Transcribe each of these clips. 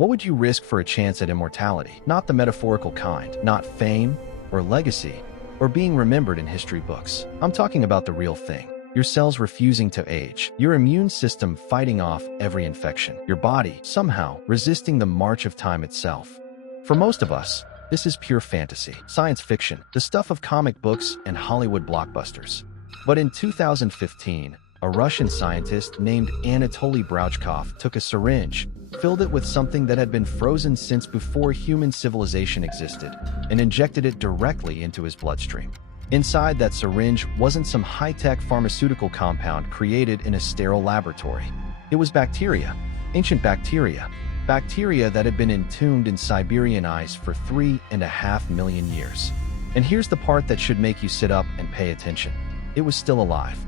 What would you risk for a chance at immortality? Not the metaphorical kind, not fame or legacy, or being remembered in history books. I'm talking about the real thing. Your cells refusing to age, your immune system fighting off every infection, your body somehow resisting the march of time itself. For most of us, this is pure fantasy, science fiction, the stuff of comic books and Hollywood blockbusters. But in 2015, a Russian scientist named Anatoli Brouchkov took a syringe, filled it with something that had been frozen since before human civilization existed, and injected it directly into his bloodstream. Inside that syringe wasn't some high-tech pharmaceutical compound created in a sterile laboratory. It was bacteria, ancient bacteria, bacteria that had been entombed in Siberian ice for 3.5 million years. And here's the part that should make you sit up and pay attention. It was still alive.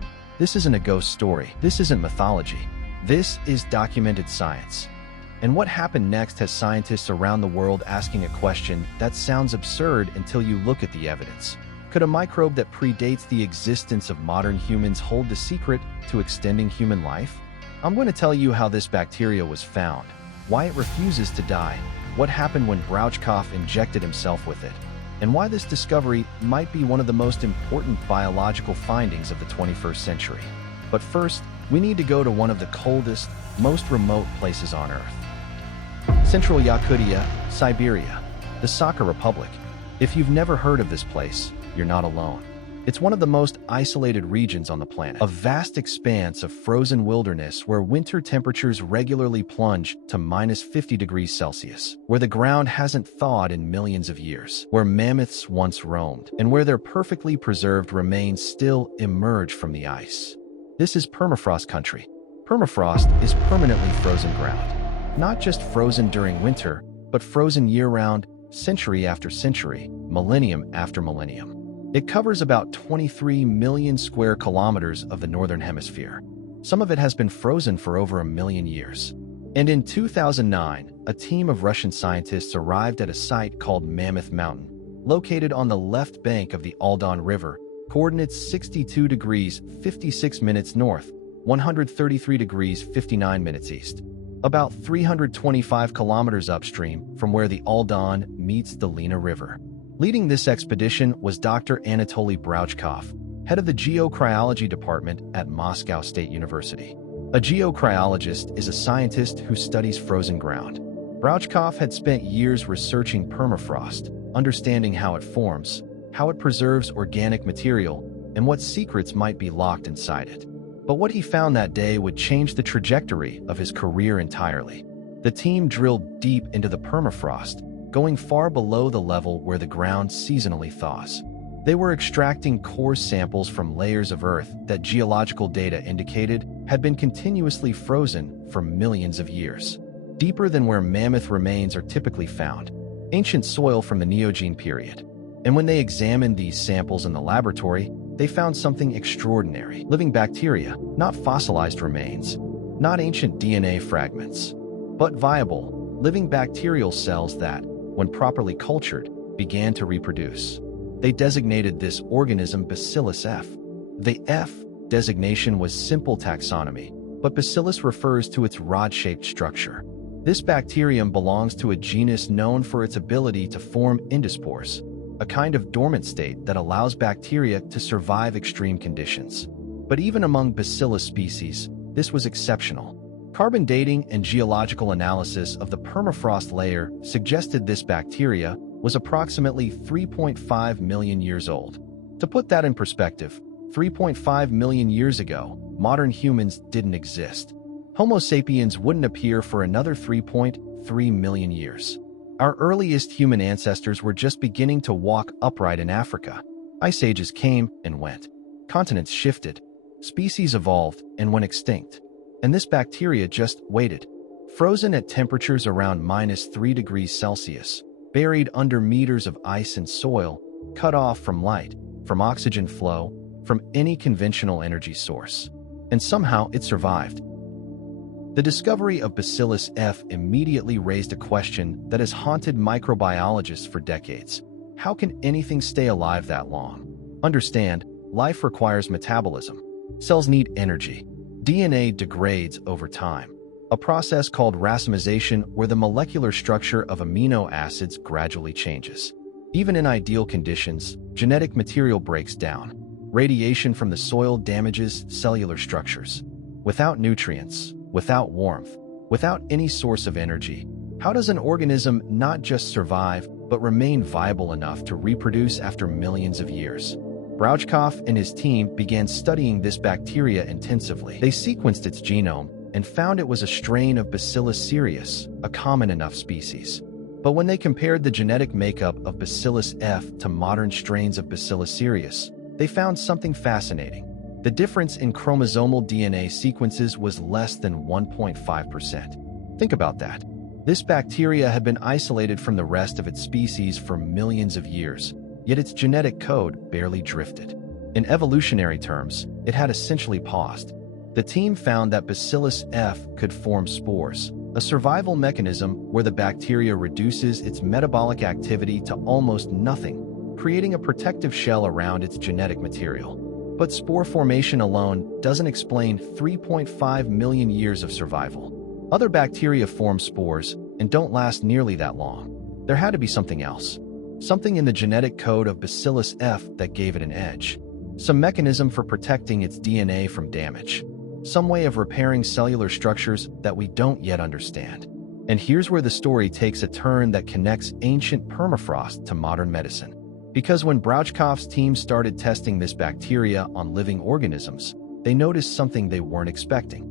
This isn't a ghost story. This isn't mythology. This is documented science. And what happened next has scientists around the world asking a question that sounds absurd until you look at the evidence. Could a microbe that predates the existence of modern humans hold the secret to extending human life? I'm going to tell you how this bacteria was found, why it refuses to die, what happened when Brouchkov injected himself with it, and why this discovery might be one of the most important biological findings of the 21st century. But first, we need to go to one of the coldest, most remote places on Earth. Central Yakutia, Siberia, the Sakha Republic. If you've never heard of this place, you're not alone. It's one of the most isolated regions on the planet, a vast expanse of frozen wilderness where winter temperatures regularly plunge to -50 degrees Celsius, where the ground hasn't thawed in millions of years, where mammoths once roamed, and where their perfectly preserved remains still emerge from the ice. This is permafrost country. Permafrost is permanently frozen ground. Not just frozen during winter, but frozen year-round, century after century, millennium after millennium. It covers about 23 million square kilometers of the northern hemisphere. Some of it has been frozen for over 1 million years. And in 2009, a team of Russian scientists arrived at a site called Mammoth Mountain, located on the left bank of the Aldan River, coordinates 62 degrees 56 minutes north, 133 degrees 59 minutes east, about 325 kilometers upstream from where the Aldan meets the Lena River. Leading this expedition was Dr. Anatoli Brouchkov, head of the geocryology department at Moscow State University. A geocryologist is a scientist who studies frozen ground. Brouchkov had spent years researching permafrost, understanding how it forms, how it preserves organic material, and what secrets might be locked inside it. But what he found that day would change the trajectory of his career entirely. The team drilled deep into the permafrost, going far below the level where the ground seasonally thaws. They were extracting core samples from layers of Earth that geological data indicated had been continuously frozen for millions of years, deeper than where mammoth remains are typically found, ancient soil from the Neogene period. And when they examined these samples in the laboratory, they found something extraordinary: living bacteria, not fossilized remains, not ancient DNA fragments, but viable, living bacterial cells that, when properly cultured, began to reproduce. They designated this organism Bacillus F. The F designation was simple taxonomy, but Bacillus refers to its rod-shaped structure. This bacterium belongs to a genus known for its ability to form endospores, a kind of dormant state that allows bacteria to survive extreme conditions. But even among Bacillus species, this was exceptional. Carbon dating and geological analysis of the permafrost layer suggested this bacteria was approximately 3.5 million years old. To put that in perspective, 3.5 million years ago, modern humans didn't exist. Homo sapiens wouldn't appear for another 3.3 million years. Our earliest human ancestors were just beginning to walk upright in Africa. Ice ages came and went. Continents shifted. Species evolved and went extinct. And this bacteria just waited, frozen at temperatures around -3 degrees Celsius, buried under meters of ice and soil, cut off from light, from oxygen flow, from any conventional energy source. And somehow it survived. The discovery of Bacillus F immediately raised a question that has haunted microbiologists for decades. How can anything stay alive that long? Understand, life requires metabolism. Cells need energy. DNA degrades over time. a process called racemization where the molecular structure of amino acids gradually changes. Even in ideal conditions, genetic material breaks down. Radiation from the soil damages cellular structures. Without nutrients, without warmth, without any source of energy, how does an organism not just survive, but remain viable enough to reproduce after millions of years? Brouchkov and his team began studying this bacteria intensively. They sequenced its genome and found it was a strain of Bacillus cereus, a common enough species. But when they compared the genetic makeup of Bacillus F to modern strains of Bacillus cereus, they found something fascinating. The difference in chromosomal DNA sequences was less than 1.5%. Think about that. This bacteria had been isolated from the rest of its species for millions of years, yet its genetic code barely drifted. In evolutionary terms, it had essentially paused. The team found that Bacillus F could form spores, a survival mechanism where the bacteria reduces its metabolic activity to almost nothing, creating a protective shell around its genetic material. But spore formation alone doesn't explain 3.5 million years of survival. Other bacteria form spores and don't last nearly that long. There had to be something else. Something in the genetic code of Bacillus F that gave it an edge. Some mechanism for protecting its DNA from damage. Some way of repairing cellular structures that we don't yet understand. And here's where the story takes a turn that connects ancient permafrost to modern medicine. Because when Brouchkov's team started testing this bacteria on living organisms, they noticed something they weren't expecting.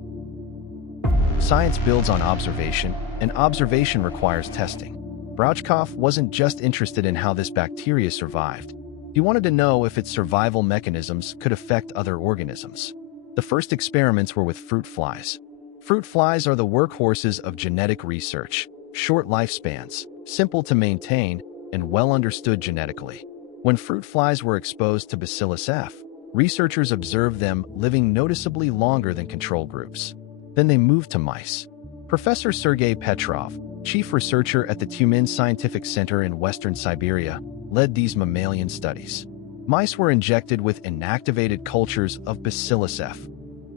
Science builds on observation, and observation requires testing. Brouchkov wasn't just interested in how this bacteria survived. He wanted to know if its survival mechanisms could affect other organisms. The first experiments were with fruit flies. Fruit flies are the workhorses of genetic research, short lifespans, simple to maintain, and well understood genetically. When fruit flies were exposed to Bacillus F, researchers observed them living noticeably longer than control groups. Then they moved to mice. Professor Sergei Petrov, chief researcher at the Tyumen Scientific Center in western Siberia, led these mammalian studies. Mice were injected with inactivated cultures of Bacillus F,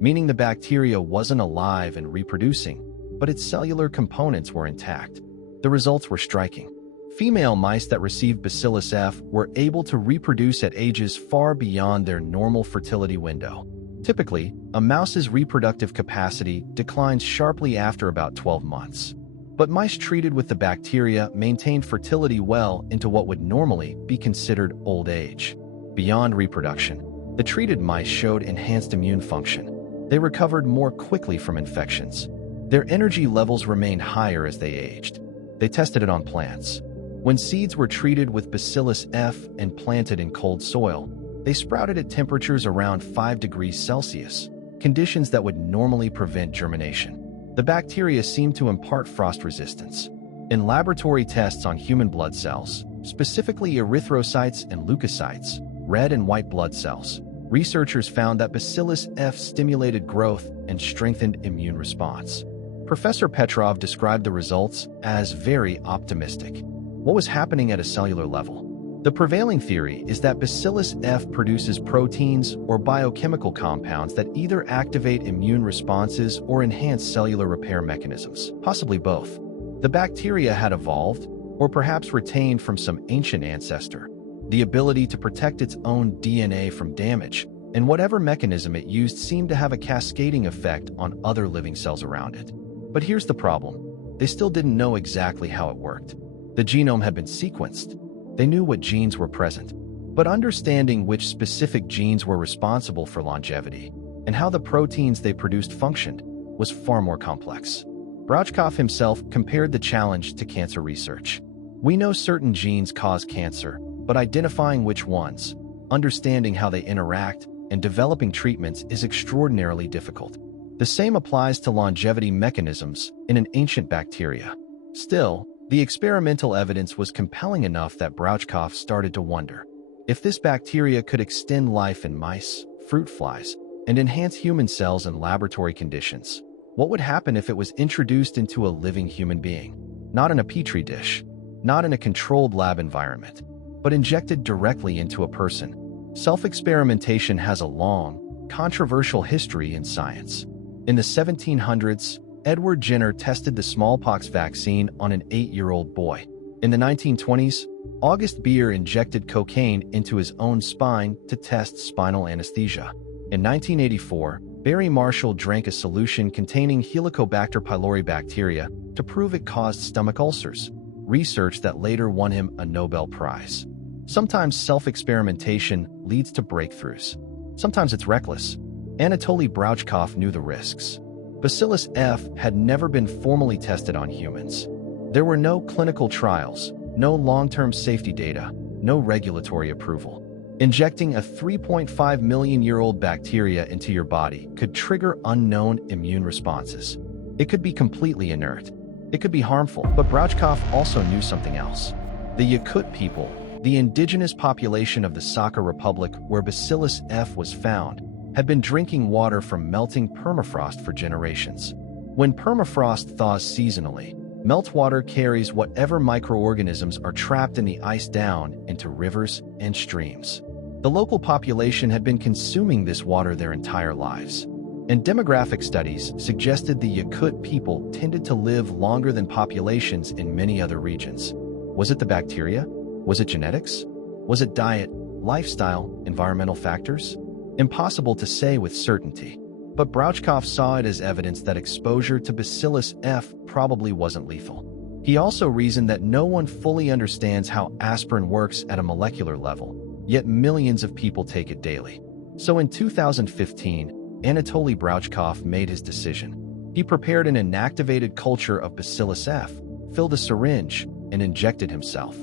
meaning the bacteria wasn't alive and reproducing, but its cellular components were intact. The results were striking. Female mice that received Bacillus F were able to reproduce at ages far beyond their normal fertility window. Typically, a mouse's reproductive capacity declines sharply after about 12 months. But mice treated with the bacteria maintained fertility well into what would normally be considered old age. Beyond reproduction, the treated mice showed enhanced immune function. They recovered more quickly from infections. Their energy levels remained higher as they aged. They tested it on plants. When seeds were treated with Bacillus F and planted in cold soil, they sprouted at temperatures around 5 degrees Celsius, conditions that would normally prevent germination. The bacteria seemed to impart frost resistance. In laboratory tests on human blood cells, specifically erythrocytes and leukocytes, red and white blood cells, researchers found that Bacillus F stimulated growth and strengthened immune response. Professor Petrov described the results as very optimistic. What was happening at a cellular level? The prevailing theory is that Bacillus F produces proteins or biochemical compounds that either activate immune responses or enhance cellular repair mechanisms, possibly both. The bacteria had evolved, or perhaps retained from some ancient ancestor, the ability to protect its own DNA from damage, and whatever mechanism it used seemed to have a cascading effect on other living cells around it. But here's the problem. They still didn't know exactly how it worked. The genome had been sequenced. They knew what genes were present, but understanding which specific genes were responsible for longevity and how the proteins they produced functioned was far more complex. Brouchkov himself compared the challenge to cancer research. We know certain genes cause cancer, but identifying which ones, understanding how they interact, and developing treatments is extraordinarily difficult. The same applies to longevity mechanisms in an ancient bacteria. Still, the experimental evidence was compelling enough that Brouchkov started to wonder if this bacteria could extend life in mice, fruit flies, and enhance human cells in laboratory conditions. What would happen if it was introduced into a living human being? Not in a petri dish, not in a controlled lab environment, but injected directly into a person. Self-experimentation has a long, controversial history in science. In the 1700s, Edward Jenner tested the smallpox vaccine on an 8-year-old boy. In the 1920s, August Beer injected cocaine into his own spine to test spinal anesthesia. In 1984, Barry Marshall drank a solution containing Helicobacter pylori bacteria to prove it caused stomach ulcers, research that later won him a Nobel Prize. Sometimes self-experimentation leads to breakthroughs. Sometimes it's reckless. Anatoli Brouchkov knew the risks. Bacillus F had never been formally tested on humans. There were no clinical trials, no long-term safety data, no regulatory approval. Injecting a 3.5 million-year-old bacteria into your body could trigger unknown immune responses. It could be completely inert. It could be harmful, but Brouchkov also knew something else. The Yakut people, the indigenous population of the Sakha Republic where Bacillus F was found, had been drinking water from melting permafrost for generations. When permafrost thaws seasonally, meltwater carries whatever microorganisms are trapped in the ice down into rivers and streams. The local population had been consuming this water their entire lives, and demographic studies suggested the Yakut people tended to live longer than populations in many other regions. Was it the bacteria? Was it genetics? Was it diet, lifestyle, environmental factors? Impossible to say with certainty. But Brouchkov saw it as evidence that exposure to Bacillus F probably wasn't lethal. He also reasoned that no one fully understands how aspirin works at a molecular level, yet millions of people take it daily. So in 2015, Anatoli Brouchkov made his decision. He prepared an inactivated culture of Bacillus F, filled a syringe, and injected himself.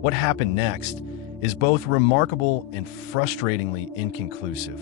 What happened next is both remarkable and frustratingly inconclusive.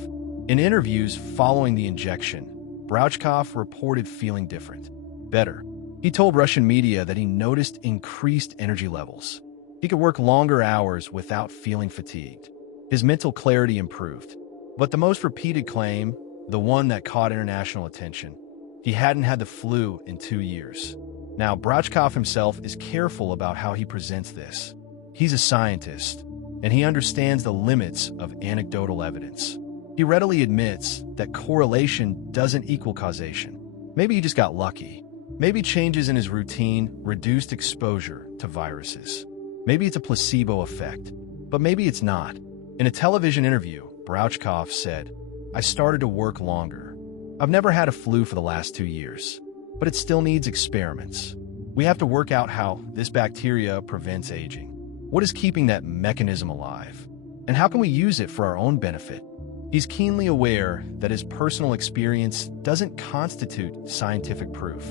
In interviews following the injection, Brouchkov reported feeling different, better. He told Russian media that he noticed increased energy levels. He could work longer hours without feeling fatigued. His mental clarity improved. But the most repeated claim, the one that caught international attention, he hadn't had the flu in 2 years. Now, Brouchkov himself is careful about how he presents this. He's a scientist, and he understands the limits of anecdotal evidence. He readily admits that correlation doesn't equal causation. Maybe he just got lucky. Maybe changes in his routine reduced exposure to viruses. Maybe it's a placebo effect, but maybe it's not. In a television interview, Brouchkov said, "I started to work longer. I've never had a flu for the last 2 years, but it still needs experiments. We have to work out how this bacteria prevents aging. What is keeping that mechanism alive? And how can we use it for our own benefit?" He's keenly aware that his personal experience doesn't constitute scientific proof.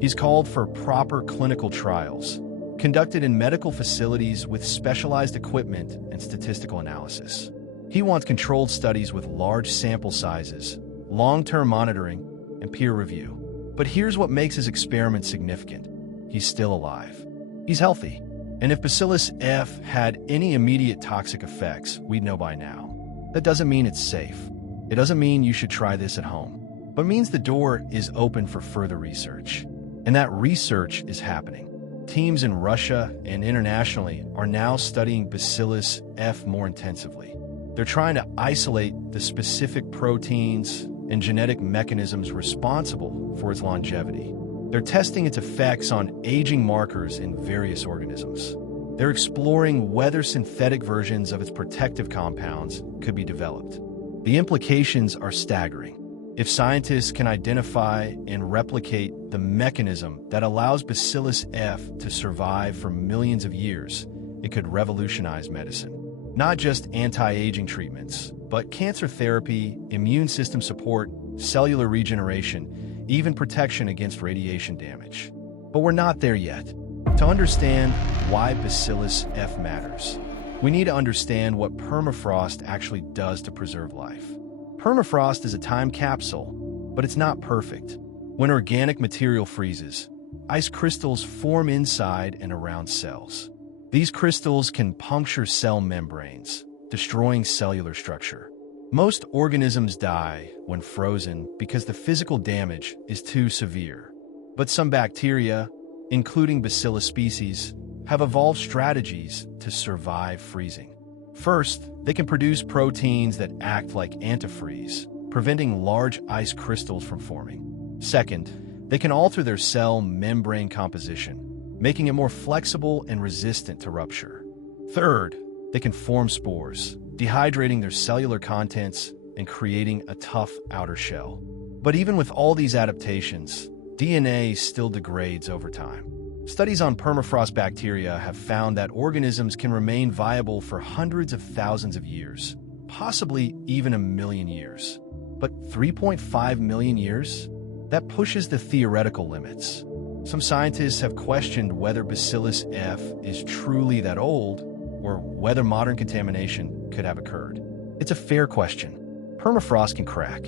He's called for proper clinical trials, conducted in medical facilities with specialized equipment and statistical analysis. He wants controlled studies with large sample sizes, long-term monitoring, and peer review. But here's what makes his experiment significant. He's still alive. He's healthy. And if Bacillus F had any immediate toxic effects, we'd know by now. That doesn't mean it's safe. It doesn't mean you should try this at home. But means the door is open for further research. And that research is happening. Teams in Russia and internationally are now studying Bacillus F more intensively. They're trying to isolate the specific proteins and genetic mechanisms responsible for its longevity. They're testing its effects on aging markers in various organisms. They're exploring whether synthetic versions of its protective compounds could be developed. The implications are staggering. If scientists can identify and replicate the mechanism that allows Bacillus F to survive for millions of years, it could revolutionize medicine. Not just anti-aging treatments, but cancer therapy, immune system support, cellular regeneration, even protection against radiation damage. But we're not there yet. To understand why Bacillus F matters, we need to understand what permafrost actually does to preserve life. Permafrost is a time capsule, but it's not perfect. When organic material freezes, ice crystals form inside and around cells. These crystals can puncture cell membranes, destroying cellular structure. Most organisms die when frozen because the physical damage is too severe. But some bacteria, including Bacillus species, have evolved strategies to survive freezing. First, they can produce proteins that act like antifreeze, preventing large ice crystals from forming. Second, they can alter their cell membrane composition, making it more flexible and resistant to rupture. Third, they can form spores, dehydrating their cellular contents and creating a tough outer shell. But even with all these adaptations, DNA still degrades over time. Studies on permafrost bacteria have found that organisms can remain viable for hundreds of thousands of years, possibly even 1 million years. But 3.5 million years? That pushes the theoretical limits. Some scientists have questioned whether Bacillus F is truly that old, or whether modern contamination could have occurred. It's a fair question. Permafrost can crack.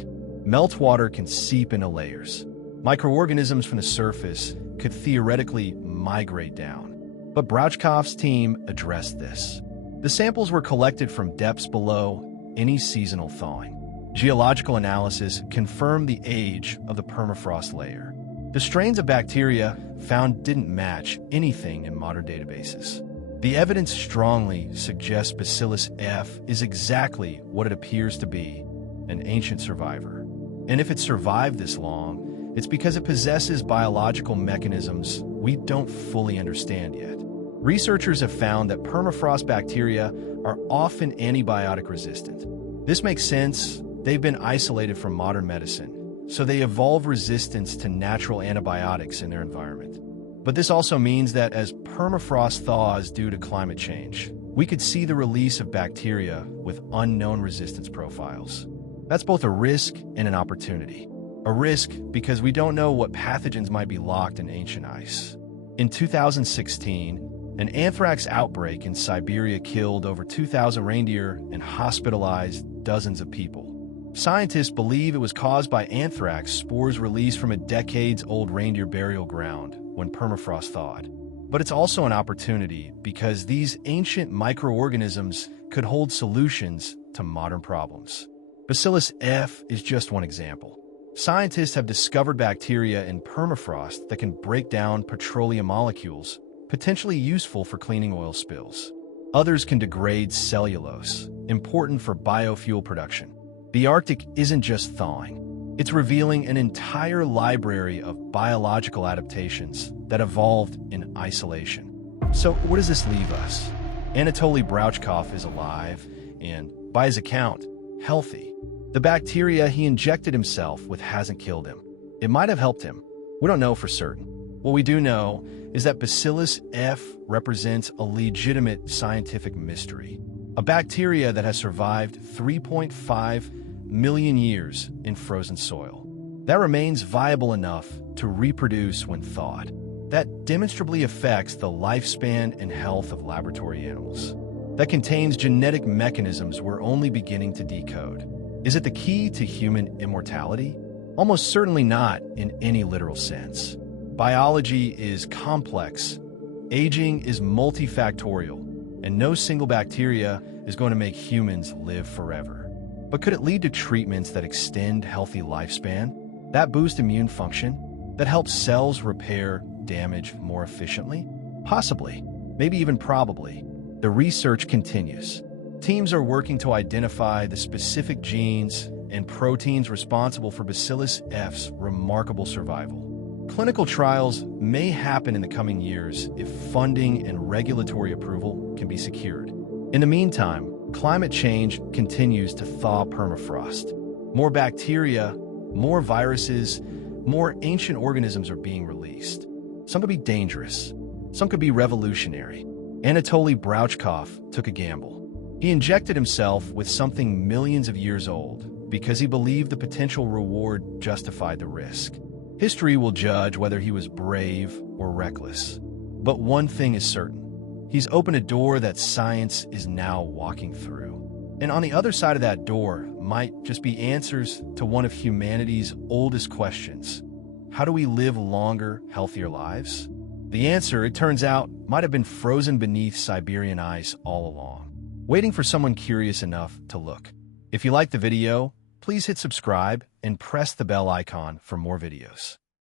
Meltwater can seep into layers. Microorganisms from the surface could theoretically migrate down. But Brouchkov's team addressed this. The samples were collected from depths below any seasonal thawing. Geological analysis confirmed the age of the permafrost layer. The strains of bacteria found didn't match anything in modern databases. The evidence strongly suggests Bacillus F is exactly what it appears to be, an ancient survivor. And if it survived this long, it's because it possesses biological mechanisms we don't fully understand yet. Researchers have found that permafrost bacteria are often antibiotic resistant. This makes sense. They've been isolated from modern medicine, so they evolve resistance to natural antibiotics in their environment. But this also means that as permafrost thaws due to climate change, we could see the release of bacteria with unknown resistance profiles. That's both a risk and an opportunity. A risk because we don't know what pathogens might be locked in ancient ice. In 2016, an anthrax outbreak in Siberia killed over 2,000 reindeer and hospitalized dozens of people. Scientists believe it was caused by anthrax spores released from a decades-old reindeer burial ground when permafrost thawed. But it's also an opportunity because these ancient microorganisms could hold solutions to modern problems. Bacillus F is just one example. Scientists have discovered bacteria in permafrost that can break down petroleum molecules, potentially useful for cleaning oil spills. Others can degrade cellulose, important for biofuel production. The Arctic isn't just thawing. It's revealing an entire library of biological adaptations that evolved in isolation. So where does this leave us? Anatoli Brouchkov is alive and, by his account, healthy. The bacteria he injected himself with hasn't killed him. It might have helped him. We don't know for certain. What we do know is that Bacillus F represents a legitimate scientific mystery. A bacteria that has survived 3.5 million years in frozen soil. That remains viable enough to reproduce when thawed. That demonstrably affects the lifespan and health of laboratory animals. That contains genetic mechanisms we're only beginning to decode. Is it the key to human immortality? Almost certainly not in any literal sense. Biology is complex, aging is multifactorial, and no single bacteria is going to make humans live forever. But could it lead to treatments that extend healthy lifespan? That boost immune function? That helps cells repair damage more efficiently? Possibly, maybe even probably. The research continues. Teams are working to identify the specific genes and proteins responsible for Bacillus F's remarkable survival. Clinical trials may happen in the coming years if funding and regulatory approval can be secured. In the meantime, climate change continues to thaw permafrost. More bacteria, more viruses, more ancient organisms are being released. Some could be dangerous. Some could be revolutionary. Anatoli Brouchkov took a gamble. He injected himself with something millions of years old because he believed the potential reward justified the risk. History will judge whether he was brave or reckless. But one thing is certain. He's opened a door that science is now walking through. And on the other side of that door might just be answers to one of humanity's oldest questions. How do we live longer, healthier lives? The answer, it turns out, might have been frozen beneath Siberian ice all along, waiting for someone curious enough to look. If you liked the video, please hit subscribe and press the bell icon for more videos.